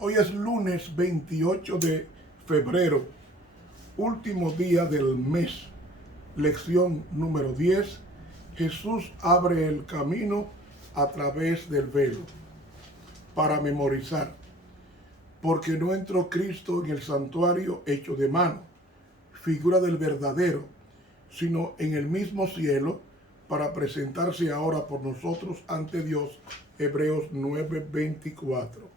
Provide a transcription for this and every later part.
Hoy es lunes 28 de febrero, último día del mes. Lección número 10. Jesús abre el camino a través del velo. Para memorizar. Porque no entró Cristo en el santuario hecho de mano, figura del verdadero, sino en el mismo cielo, para presentarse ahora por nosotros ante Dios. Hebreos 9:24.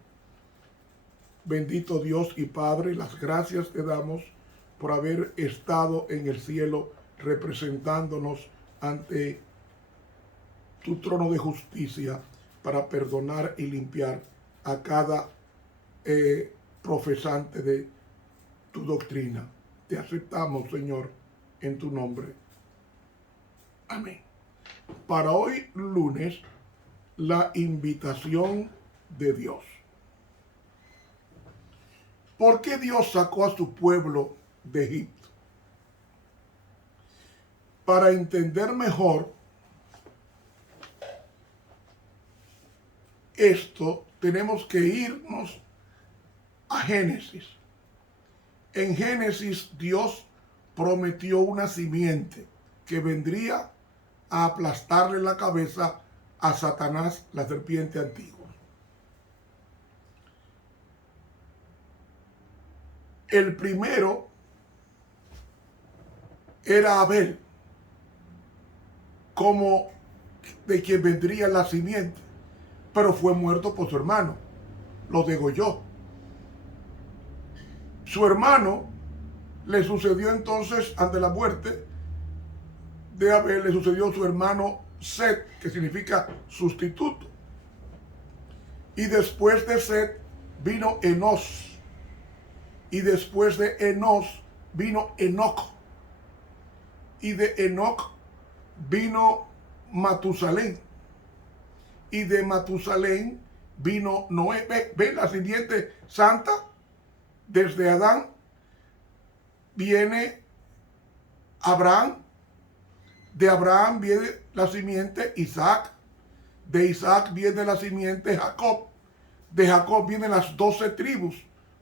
Bendito Dios y Padre, las gracias te damos por haber estado en el cielo representándonos ante tu trono de justicia para perdonar y limpiar a cada profesante de tu doctrina. Te aceptamos, Señor, en tu nombre. Amén. Para hoy, lunes, la invitación de Dios. ¿Por qué Dios sacó a su pueblo de Egipto? Para entender mejor esto, tenemos que irnos a Génesis. En Génesis, Dios prometió una simiente que vendría a aplastarle la cabeza a Satanás, la serpiente antigua. El primero era Abel, como de quien vendría la simiente, pero fue muerto por su hermano, lo degolló. Su hermano le sucedió entonces, ante la muerte de Abel, le sucedió su hermano Set, que significa sustituto. Y después de Set vino Enos. Y después de Enos vino Enoc. Y de Enoc vino Matusalén. Y de Matusalén vino Noé. ¿Ve la simiente santa? Desde Adán viene Abraham. De Abraham viene la simiente Isaac. De Isaac viene la simiente Jacob. De Jacob vienen las 12 tribus,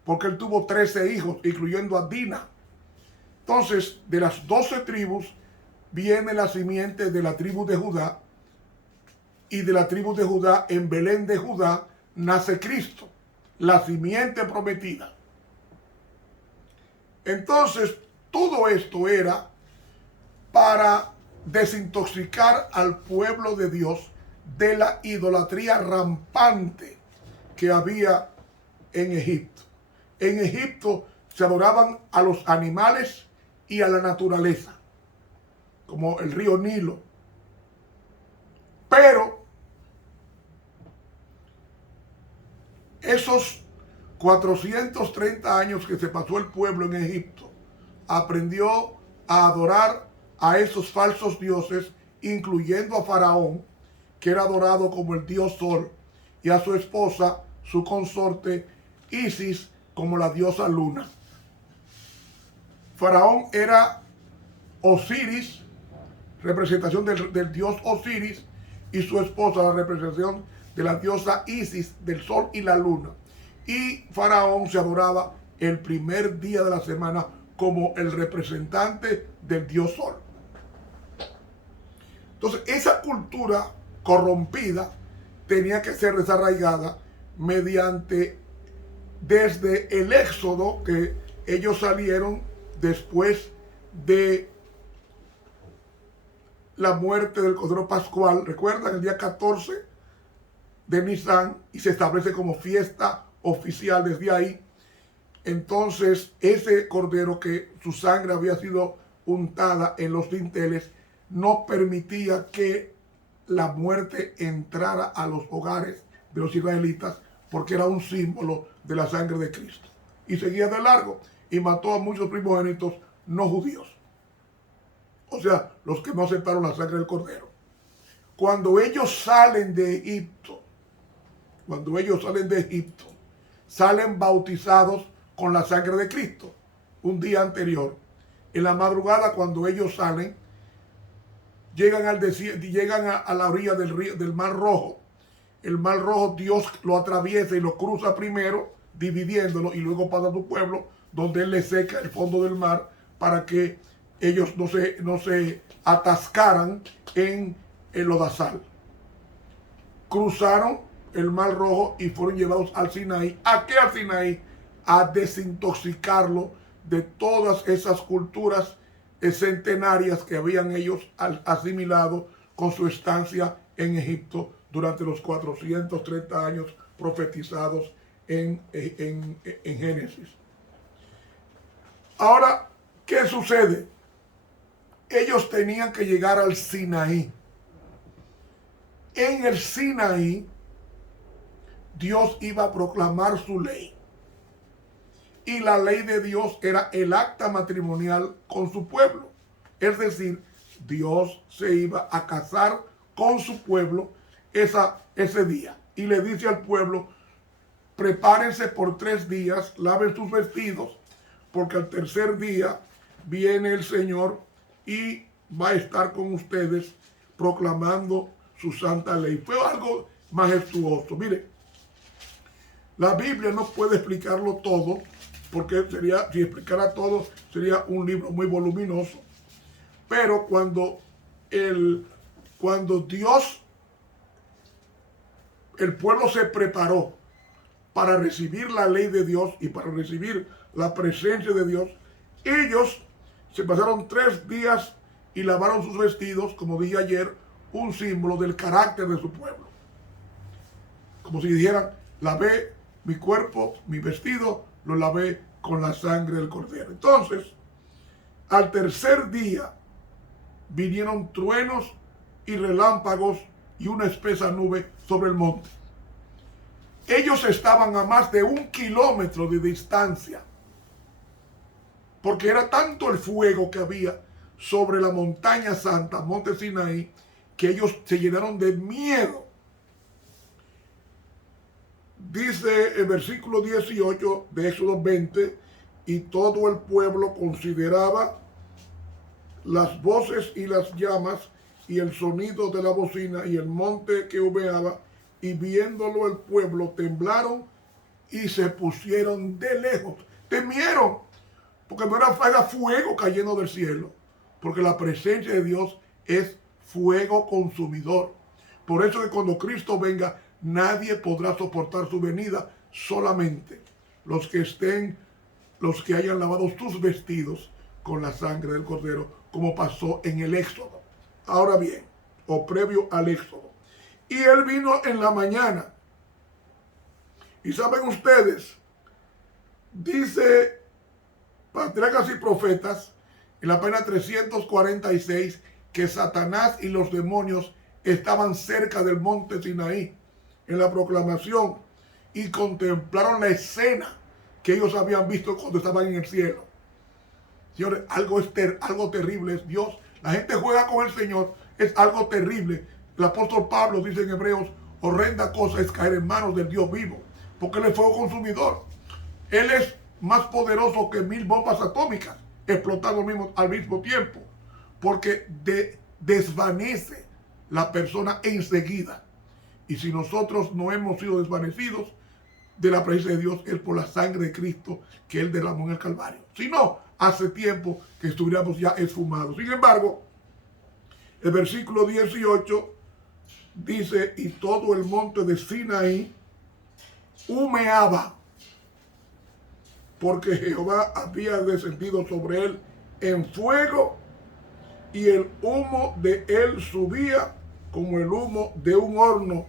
porque él tuvo 13 hijos, incluyendo a Dina. Entonces, de las 12 tribus, viene la simiente de la tribu de Judá, y de la tribu de Judá, en Belén de Judá, nace Cristo, la simiente prometida. Entonces, todo esto era para desintoxicar al pueblo de Dios de la idolatría rampante que había en Egipto. En Egipto se adoraban a los animales y a la naturaleza, como el río Nilo. Pero esos 430 años que se pasó el pueblo en Egipto, aprendió a adorar a esos falsos dioses, incluyendo a Faraón, que era adorado como el dios Sol, y a su esposa, su consorte, Isis, como la diosa Luna. Faraón era Osiris, representación del dios Osiris, y su esposa, la representación de la diosa Isis, del sol y la luna. Y Faraón se adoraba el primer día de la semana como el representante del dios Sol. Entonces, esa cultura corrompida tenía que ser desarraigada desde el éxodo, que ellos salieron después de la muerte del Cordero Pascual. Recuerdan, el día 14 de Nisan, y se establece como fiesta oficial desde ahí. Entonces, ese cordero, que su sangre había sido untada en los dinteles, no permitía que la muerte entrara a los hogares de los israelitas, porque era un símbolo de la sangre de Cristo. Y seguía de largo y mató a muchos primogénitos no judíos, o sea, los que no aceptaron la sangre del cordero. Cuando ellos salen de Egipto, salen bautizados con la sangre de Cristo. Un día anterior, en la madrugada, cuando ellos salen, llegan al desierto, llegan a la orilla del río, del Mar Rojo. El Mar Rojo Dios lo atraviesa y lo cruza primero, dividiéndolo, y luego pasa a su pueblo, donde Él le seca el fondo del mar para que ellos no se atascaran en el lodazal. Cruzaron el Mar Rojo y fueron llevados al Sinaí. ¿A qué al Sinaí? A desintoxicarlo de todas esas culturas centenarias que habían ellos asimilado con su estancia en Egipto durante los 430 años profetizados en Génesis. Ahora, ¿qué sucede? Ellos tenían que llegar al Sinaí. En el Sinaí, Dios iba a proclamar su ley. Y la ley de Dios era el acta matrimonial con su pueblo. Es decir, Dios se iba a casar con su pueblo ese día. Y le dice al pueblo, prepárense por 3 días, laven sus vestidos, porque al tercer día viene el Señor y va a estar con ustedes proclamando su santa ley. Fue algo majestuoso. Mire, la Biblia no puede explicarlo todo, porque si explicara todo, sería un libro muy voluminoso. Pero cuando Dios, el pueblo se preparó para recibir la ley de Dios y para recibir la presencia de Dios, ellos se pasaron 3 días y lavaron sus vestidos, como dije ayer, un símbolo del carácter de su pueblo. Como si dijeran, lavé mi cuerpo, mi vestido, lo lavé con la sangre del cordero. Entonces, al tercer día, vinieron truenos y relámpagos y una espesa nube sobre el monte. Ellos estaban a más de 1 kilómetro de distancia, porque era tanto el fuego que había sobre la montaña santa, monte Sinaí, que ellos se llenaron de miedo. Dice el versículo 18 de Éxodo 20, y todo el pueblo consideraba las voces y las llamas y el sonido de la bocina y el monte que humeaba, y viéndolo el pueblo temblaron y se pusieron de lejos. Temieron, porque no era fuego cayendo del cielo, porque la presencia de Dios es fuego consumidor. Por eso que cuando Cristo venga, nadie podrá soportar su venida, solamente los que hayan lavado sus vestidos con la sangre del cordero, como pasó en el Éxodo. Ahora bien, o previo al Éxodo. Y Él vino en la mañana. Y saben ustedes, dice Patriarcas y Profetas, en la página 346, que Satanás y los demonios estaban cerca del monte Sinaí en la proclamación y contemplaron la escena que ellos habían visto cuando estaban en el cielo. Señores, algo terrible es Dios. La gente juega con el Señor, es algo terrible. El apóstol Pablo dice en Hebreos, horrenda cosa es caer en manos del Dios vivo, porque Él es fuego consumidor. Él es más poderoso que 1000 bombas atómicas explotando al mismo tiempo, porque desvanece la persona enseguida. Y si nosotros no hemos sido desvanecidos de la presencia de Dios, es por la sangre de Cristo que Él derramó en el Calvario. Si no, hace tiempo que estuviéramos ya esfumados. Sin embargo, el versículo 18 dice, y todo el monte de Sinaí humeaba, porque Jehová había descendido sobre él en fuego, y el humo de él subía como el humo de un horno,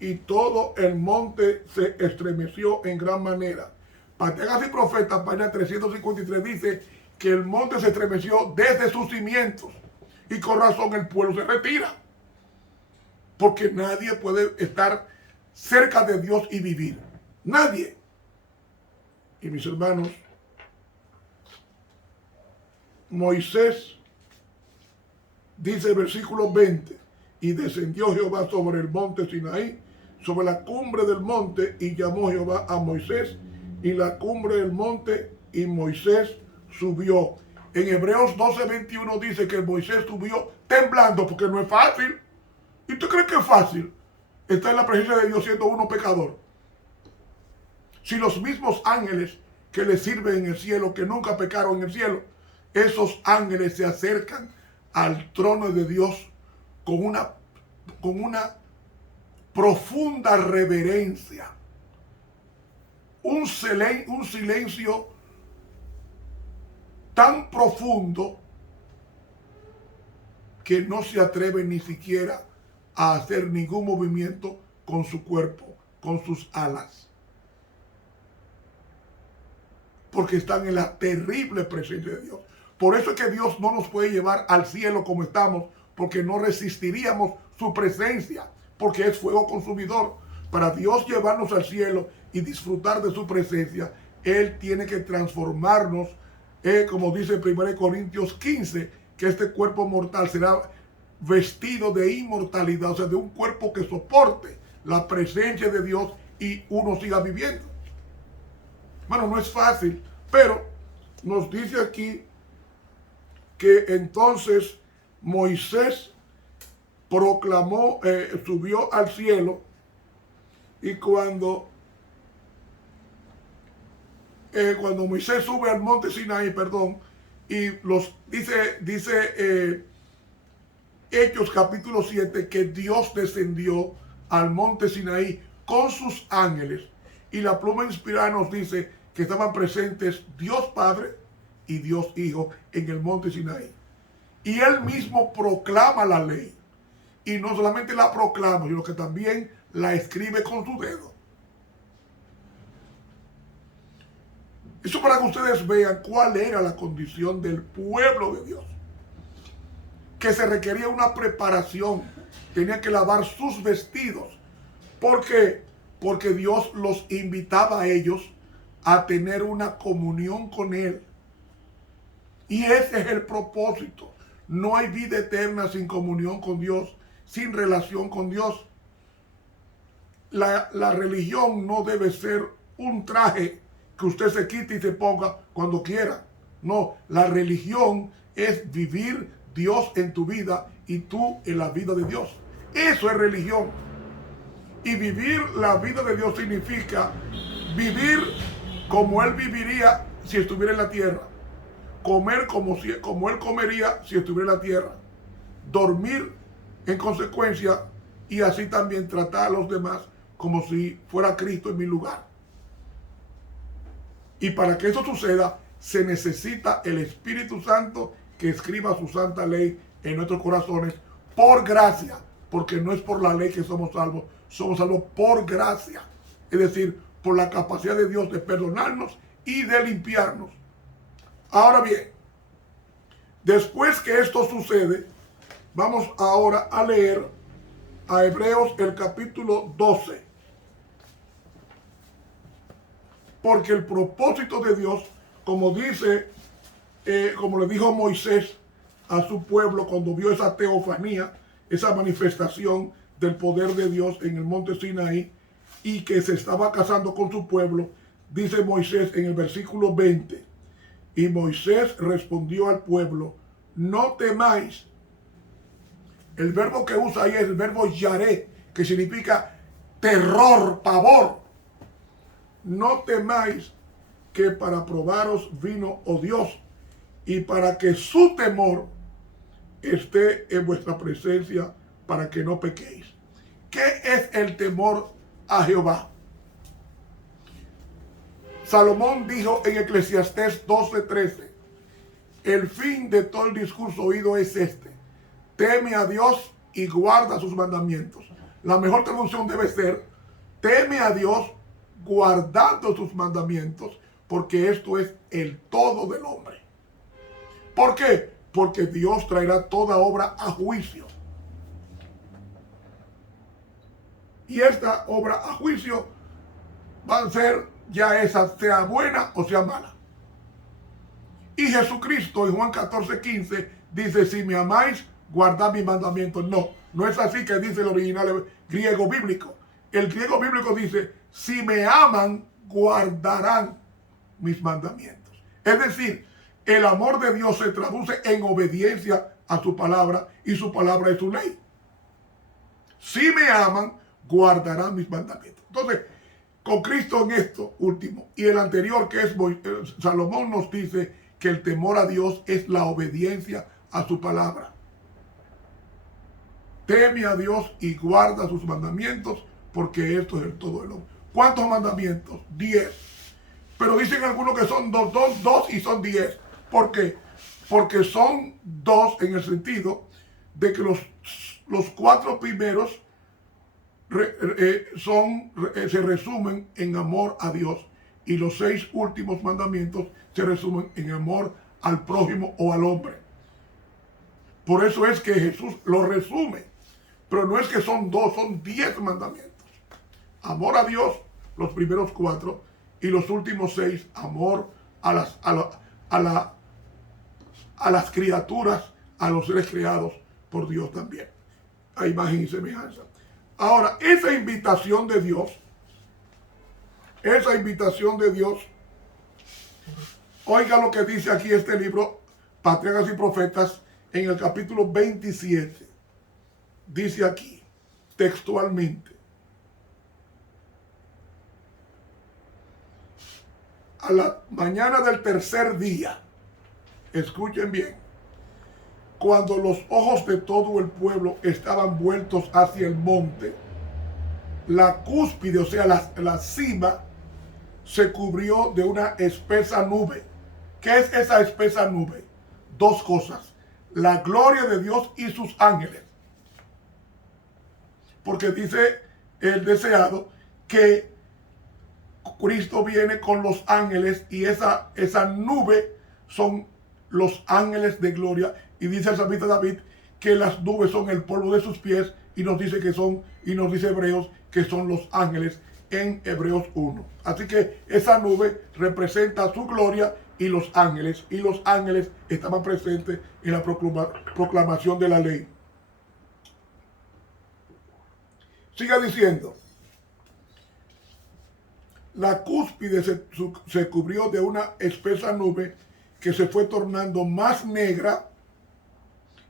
y todo el monte se estremeció en gran manera. Patriarcas y Profetas, página 353, dice que el monte se estremeció desde sus cimientos, y con razón el pueblo se retira, porque nadie puede estar cerca de Dios y vivir. Nadie. Y mis hermanos, Moisés, dice el versículo 20, y descendió Jehová sobre el monte Sinaí, sobre la cumbre del monte, y llamó Jehová a Moisés, y la cumbre del monte, y Moisés subió. En Hebreos 12:21 dice que Moisés subió temblando porque no es fácil. ¿Y tú crees que es fácil estar en la presencia de Dios siendo uno pecador? Si los mismos ángeles que le sirven en el cielo, que nunca pecaron en el cielo, esos ángeles se acercan al trono de Dios con una profunda reverencia, un silencio tan profundo que no se atreven ni siquiera a hacer ningún movimiento con su cuerpo, con sus alas, porque están en la terrible presencia de Dios. Por eso es que Dios no nos puede llevar al cielo como estamos, porque no resistiríamos su presencia, porque es fuego consumidor. Para Dios llevarnos al cielo y disfrutar de su presencia, Él tiene que transformarnos, como dice 1 Corintios 15, que este cuerpo mortal será vestido de inmortalidad, o sea, de un cuerpo que soporte la presencia de Dios y uno siga viviendo. Bueno, no es fácil, pero nos dice aquí que entonces Moisés proclamó, subió al cielo, y cuando Moisés sube al monte Sinaí, y dice Hechos capítulo 7 que Dios descendió al monte Sinaí con sus ángeles, y la pluma inspirada nos dice que estaban presentes Dios Padre y Dios Hijo en el monte Sinaí. Y Él mismo proclama la ley. Y no solamente la proclama, sino que también la escribe con su dedo. Eso para que ustedes vean cuál era la condición del pueblo de Dios. Que se requería una preparación. Tenía que lavar sus vestidos. ¿Por qué? Porque Dios los invitaba a ellos a tener una comunión con Él. Y ese es el propósito. No hay vida eterna sin comunión con Dios, sin relación con Dios. La religión no debe ser un traje que usted se quite y se ponga cuando quiera. No, la religión es vivir Dios en tu vida y tú en la vida de Dios. Eso es religión. Y vivir la vida de Dios significa vivir como Él viviría si estuviera en la tierra. Comer como Él comería si estuviera en la tierra. Dormir en consecuencia, y así también tratar a los demás como si fuera Cristo en mi lugar. Y para que eso suceda, se necesita el Espíritu Santo que escriba su santa ley en nuestros corazones por gracia, porque no es por la ley que somos salvos por gracia. Es decir, por la capacidad de Dios de perdonarnos y de limpiarnos. Ahora bien, después que esto sucede, vamos ahora a leer a Hebreos el capítulo 12. Porque el propósito de Dios, como le dijo Moisés a su pueblo cuando vio esa teofanía, esa manifestación del poder de Dios en el monte Sinaí, y que se estaba casando con su pueblo, dice Moisés en el versículo 20, y Moisés respondió al pueblo, no temáis. El verbo que usa ahí es el verbo yaré, que significa terror, pavor. No temáis, que para probaros vino, oh Dios, y para que su temor esté en vuestra presencia, para que no pequéis. ¿Qué es el temor a Jehová? Salomón dijo en Eclesiastés 12:13, el fin de todo el discurso oído es este: teme a Dios y guarda sus mandamientos. La mejor traducción debe ser: teme a Dios guardando sus mandamientos, porque esto es el todo del hombre. ¿Por qué? Porque Dios traerá toda obra a juicio. Y esta obra a juicio va a ser ya esa, sea buena o sea mala. Y Jesucristo en Juan 14:15 dice, si me amáis, guardad mis mandamientos. No, no es así que dice el original griego bíblico. El griego bíblico dice, si me aman, guardarán mis mandamientos. Es decir, El amor de Dios se traduce en obediencia a su palabra y su palabra es su ley. Si me aman, guardarán mis mandamientos. Entonces, con Cristo en esto último y el anterior que es Salomón nos dice que el temor a Dios es la obediencia a su palabra. Teme a Dios y guarda sus mandamientos, porque esto es el todo del hombre. ¿Cuántos mandamientos? 10. Pero dicen algunos que son dos y son 10. ¿Por qué? Porque son 2 en el sentido de que los 4 primeros se resumen en amor a Dios y los 6 últimos mandamientos se resumen en amor al prójimo o al hombre. Por eso es que Jesús lo resume, pero no es que son 2, son 10 mandamientos. Amor a Dios, los primeros 4, y los últimos 6, amor a las criaturas, a los seres creados por Dios también, a imagen y semejanza. Ahora, esa invitación de Dios, oiga lo que dice aquí este libro, Patriarcas y Profetas, en el capítulo 27. Dice aquí, textualmente: a la mañana del tercer día, escuchen bien, cuando los ojos de todo el pueblo estaban vueltos hacia el monte, la cúspide, o sea, la cima, se cubrió de una espesa nube. ¿Qué es esa espesa nube? 2 cosas: la gloria de Dios y sus ángeles. Porque dice el deseado que Cristo viene con los ángeles y esa nube son los ángeles de gloria. Y dice el salmista David que las nubes son el polvo de sus pies, y nos dice Hebreos que son los ángeles en Hebreos 1. Así que esa nube representa su gloria y los ángeles estaban presentes en la proclamación de la ley. Siga diciendo: la cúspide se cubrió de una espesa nube que se fue tornando más negra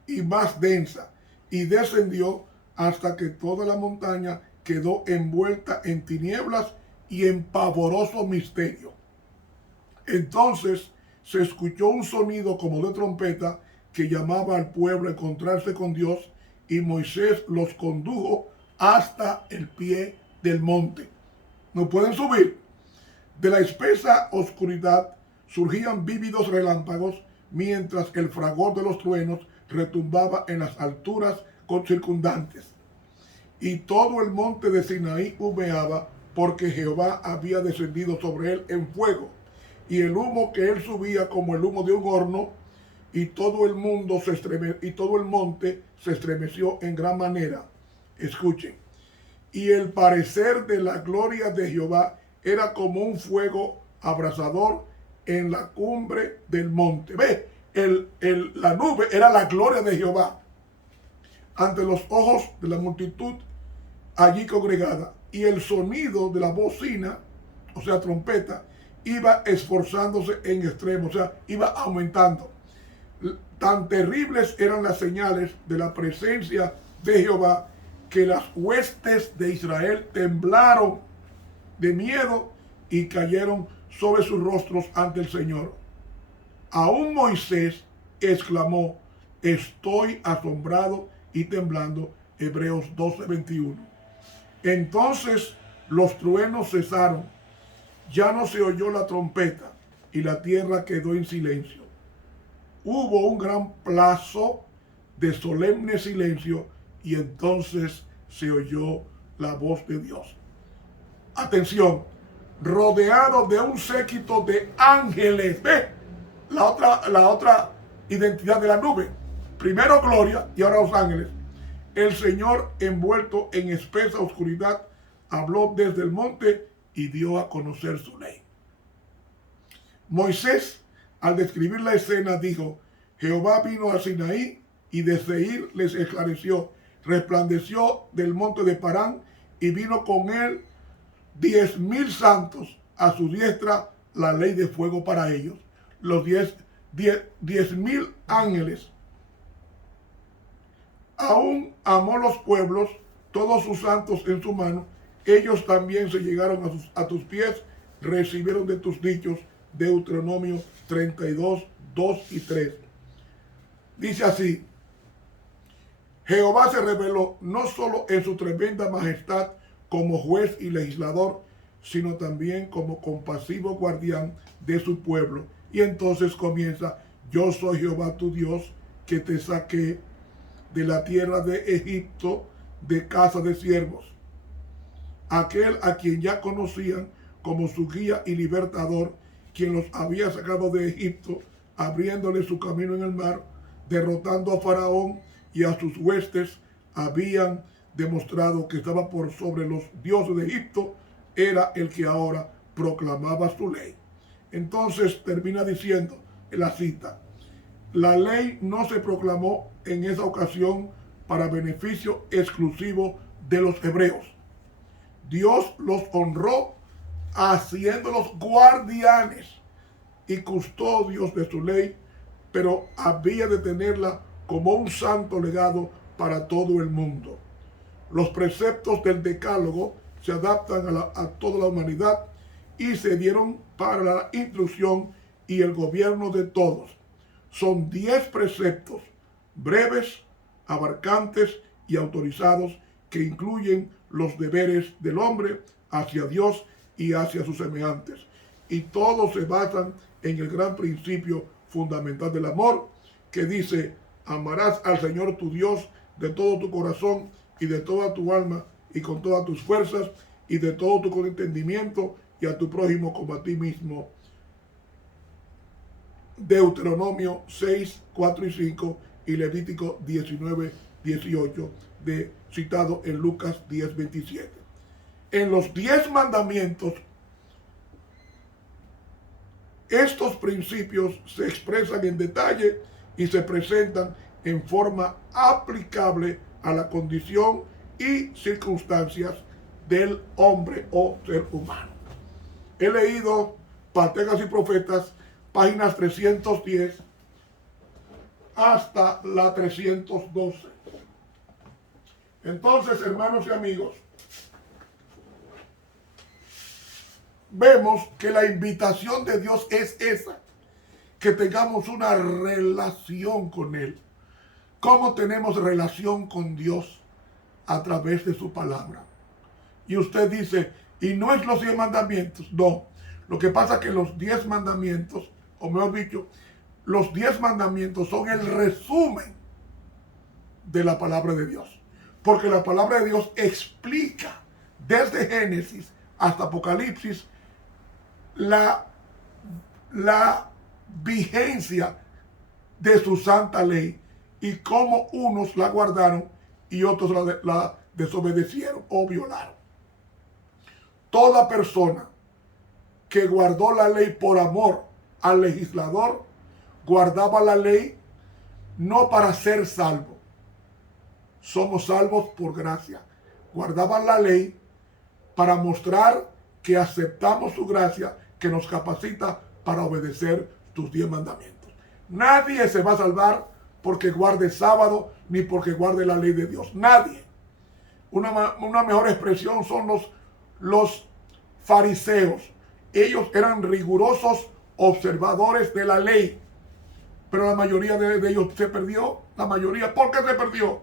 y más densa, y descendió hasta que toda la montaña quedó envuelta en tinieblas y en pavoroso misterio. Entonces se escuchó un sonido como de trompeta que llamaba al pueblo a encontrarse con Dios, y Moisés los condujo hasta el pie del monte. No pueden subir. De la espesa oscuridad surgían vívidos relámpagos, mientras el fragor de los truenos retumbaba en las alturas circundantes. Y todo el monte de Sinaí humeaba, porque Jehová había descendido sobre él en fuego, y el humo que él subía como el humo de un horno, y todo el monte se estremeció en gran manera. Escuchen: y el parecer de la gloria de Jehová era como un fuego abrasador en la cumbre del monte. Ve, la nube era la gloria de Jehová ante los ojos de la multitud allí congregada, y el sonido de la bocina, o sea, trompeta, iba esforzándose en extremo, o sea, iba aumentando. Tan terribles eran las señales de la presencia de Jehová que las huestes de Israel temblaron de miedo y cayeron sobre sus rostros ante el Señor. Aún Moisés exclamó: estoy asombrado y temblando. Hebreos 12:21. Entonces los truenos cesaron, ya no se oyó la trompeta, y la tierra quedó en silencio. Hubo un gran plazo de solemne silencio, y entonces se oyó la voz de Dios. Atención, rodeado de un séquito de ángeles. Ve la otra identidad de la nube. Primero gloria y ahora los ángeles. El Señor, envuelto en espesa oscuridad, habló desde el monte y dio a conocer su ley. Moisés, al describir la escena, dijo: Jehová vino a Sinaí y de Seir les esclareció, resplandeció del monte de Parán, y vino con él 10,000 santos, a su diestra la ley de fuego para ellos. Los 10 10.000 ángeles. Aún amó los pueblos, todos sus santos en su mano. Ellos también se llegaron a tus pies, recibieron de tus dichos. Deuteronomio 32, 2 y 3. Dice así: Jehová se reveló no solo en su tremenda majestad como juez y legislador, sino también como compasivo guardián de su pueblo. Y entonces comienza: yo soy Jehová tu Dios, que te saqué de la tierra de Egipto, de casa de siervos. Aquel a quien ya conocían como su guía y libertador, quien los había sacado de Egipto, abriéndole su camino en el mar, derrotando a Faraón y a sus huestes, habían demostrado que estaba por sobre los dioses de Egipto, era el que ahora proclamaba su ley. Entonces termina diciendo en la cita: la ley no se proclamó en esa ocasión para beneficio exclusivo de los hebreos. Dios los honró haciéndolos guardianes y custodios de su ley, pero había de tenerla como un santo legado para todo el mundo. Los preceptos del Decálogo se adaptan a toda la humanidad y se dieron para la instrucción y el gobierno de todos. Son 10 preceptos breves, abarcantes y autorizados que incluyen los deberes del hombre hacia Dios y hacia sus semejantes. Y todos se basan en el gran principio fundamental del amor, que dice: amarás al Señor tu Dios de todo tu corazón y de toda tu alma y con todas tus fuerzas y de todo tu entendimiento, y a tu prójimo como a ti mismo. Deuteronomio 6, 4 y 5 y Levítico 19, 18, citado en Lucas 10, 27. En los 10 mandamientos, estos principios se expresan en detalle y se presentan en forma aplicable a la condición y circunstancias del hombre o ser humano. He leído Patriarcas y Profetas, páginas 310 hasta la 312. Entonces, hermanos y amigos, vemos que la invitación de Dios es esa, que tengamos una relación con Él. ¿Cómo tenemos relación con Dios? A través de su palabra. Y usted dice: y no es los 10 mandamientos. No, lo que pasa es que los 10 mandamientos, o mejor dicho, los 10 mandamientos son el resumen de la palabra de Dios. Porque la palabra de Dios explica desde Génesis hasta Apocalipsis la vigencia de su santa ley y cómo unos la guardaron y otros la desobedecieron o violaron. Toda persona que guardó la ley por amor al legislador, guardaba la ley no para ser salvo. Somos salvos por gracia. Guardaban la ley para mostrar que aceptamos su gracia, que nos capacita para obedecer sus 10 mandamientos. Nadie se va a salvar porque guarde sábado ni porque guarde la ley de Dios. Nadie. Una mejor expresión son los fariseos. Ellos eran rigurosos observadores de la ley, pero la mayoría de ellos se perdió. La mayoría. ¿Por qué se perdió?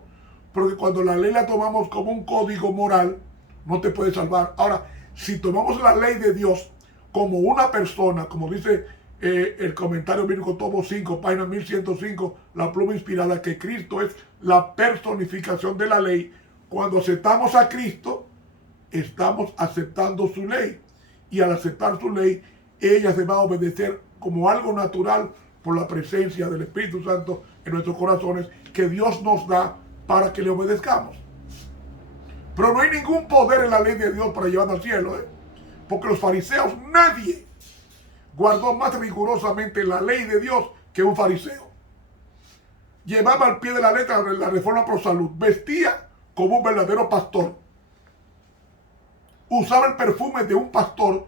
Porque cuando la ley la tomamos como un código moral, no te puede salvar. Ahora, si tomamos la ley de Dios como una persona, como dice el comentario bíblico tomo 5, página 1105, la pluma inspirada, que Cristo es la personificación de la ley. Cuando aceptamos a Cristo, estamos aceptando su ley. Y al aceptar su ley, ella se va a obedecer como algo natural por la presencia del Espíritu Santo en nuestros corazones, que Dios nos da para que le obedezcamos. Pero no hay ningún poder en la ley de Dios para llevarnos al cielo, porque los fariseos, nadie guardó más rigurosamente la ley de Dios que un fariseo. Llevaba al pie de la letra la reforma pro salud, vestía como un verdadero pastor, usaba el perfume de un pastor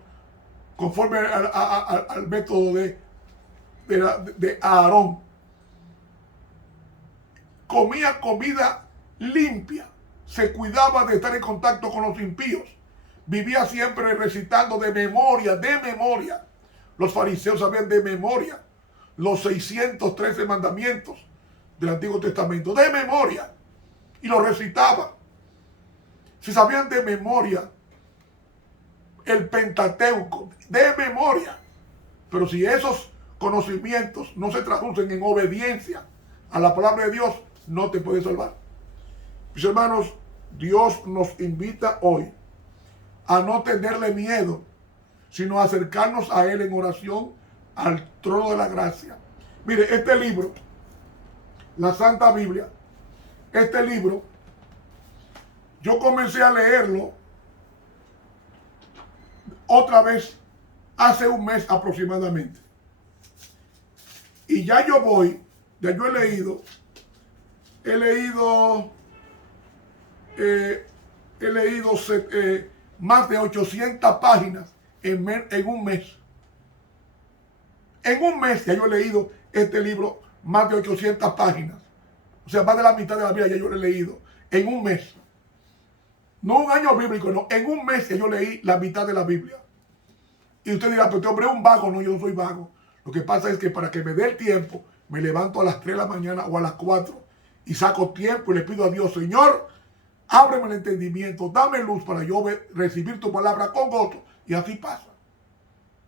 conforme al método de de Aarón. Comía comida limpia, se cuidaba de estar en contacto con los impíos, vivía siempre recitando de memoria, de memoria. Los fariseos sabían de memoria los 613 mandamientos del Antiguo Testamento, de memoria, y los recitaban. Se sabían de memoria el Pentateuco, de memoria. Pero si esos conocimientos no se traducen en obediencia a la palabra de Dios, no te puedes salvar. Mis hermanos, Dios nos invita hoy a no tenerle miedo, sino a acercarnos a Él en oración al trono de la gracia. Mire, este libro, la Santa Biblia, este libro, yo comencé a leerlo otra vez hace un mes aproximadamente. Y ya yo he leído más de 800 páginas en un mes. En un mes ya yo he leído este libro, más de 800 páginas. O sea, más de la mitad de la Biblia ya yo lo he leído. En un mes. No un año bíblico, no. En un mes ya yo leí la mitad de la Biblia. Y usted dirá, pero este hombre es un vago. No, yo no soy vago. Lo que pasa es que para que me dé el tiempo, me levanto a las 3 de la mañana o a las 4 y saco tiempo y le pido a Dios, Señor, ábreme el entendimiento, dame luz para yo recibir tu palabra con gozo. Y así pasa.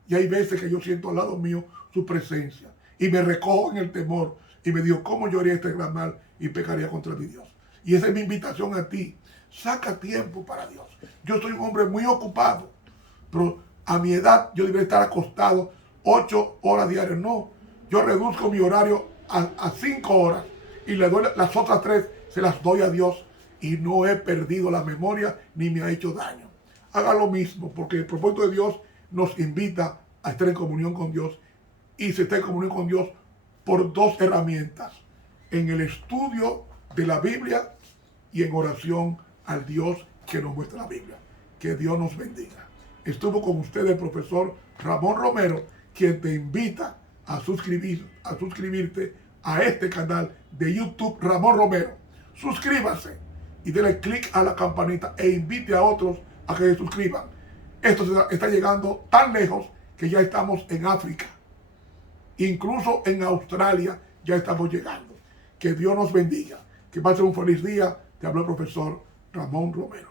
Y hay veces que yo siento al lado mío su presencia y me recojo en el temor y me digo, ¿cómo yo haría este gran mal y pecaría contra mi Dios? Y esa es mi invitación a ti. Saca tiempo para Dios. Yo soy un hombre muy ocupado, pero a mi edad yo debería estar acostado 8 horas diarias. No, yo reduzco mi horario a 5 horas y le doy las otras 3, se las doy a Dios y no he perdido la memoria ni me ha hecho daño. Haga lo mismo, porque el propósito de Dios nos invita a estar en comunión con Dios, y se está en comunión con Dios por 2 herramientas: en el estudio de la Biblia y en oración al Dios que nos muestra la Biblia. Que Dios nos bendiga. Estuvo con usted el profesor Ramón Romero, quien te invita a suscribirte a este canal de YouTube Ramón Romero. Suscríbase y dele clic a la campanita e invite a otros a que se suscriban. Esto está llegando tan lejos que ya estamos en África. Incluso en Australia ya estamos llegando. Que Dios nos bendiga. Que pase un feliz día. Te habló el profesor Ramón Romero.